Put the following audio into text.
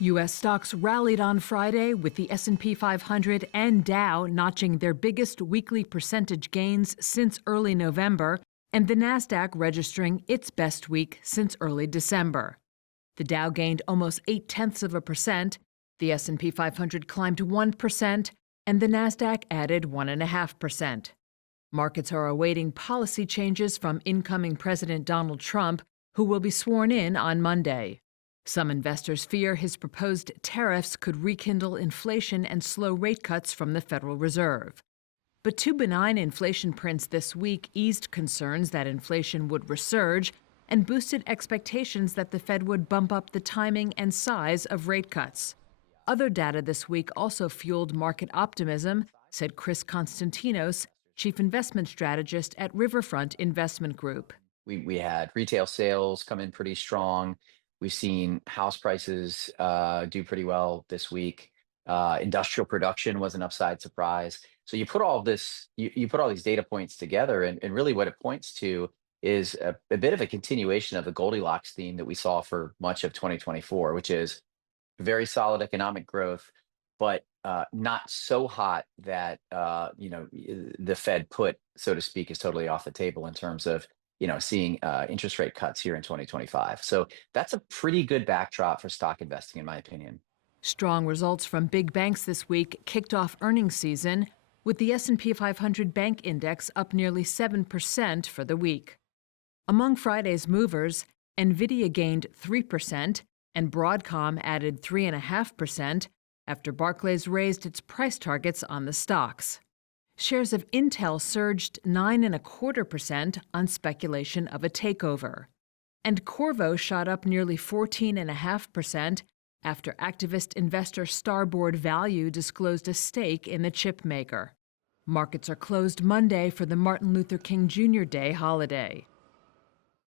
U.S. stocks rallied on Friday with the S&P 500 and Dow notching their biggest weekly percentage gains since early November, and the Nasdaq registering its best week since early December. The Dow gained almost 0.8%, the S&P 500 climbed 1%, and the Nasdaq added 1.5%. Markets are awaiting policy changes from incoming President Donald Trump, who will be sworn in on Monday. Some investors fear his proposed tariffs could rekindle inflation and slow rate cuts from the Federal Reserve. But two benign inflation prints this week eased concerns that inflation would resurge and boosted expectations that the Fed would bump up the timing and size of rate cuts. Other data this week also fueled market optimism, said Chris Konstantinos, chief investment strategist at Riverfront Investment Group. We had retail sales come in pretty strong. We've seen house prices do pretty well this week. Industrial production was an upside surprise. So you put all this, you put all these data points together, and really what it points to is a bit of a continuation of the Goldilocks theme that we saw for much of 2024, which is very solid economic growth, but not so hot that the Fed put, so to speak, is totally off the table in terms of seeing interest rate cuts here in 2025. So that's a pretty good backdrop for stock investing, in my opinion. Strong results from big banks this week kicked off earnings season, with the S&P 500 Bank Index up nearly 7% for the week. Among Friday's movers, Nvidia gained 3% and Broadcom added 3.5% after Barclays raised its price targets on the stocks. Shares of Intel surged 9.25% on speculation of a takeover. And Qorvo shot up nearly 14.5% after activist investor Starboard Value disclosed a stake in the chipmaker. Markets are closed Monday for the Martin Luther King Jr. Day holiday.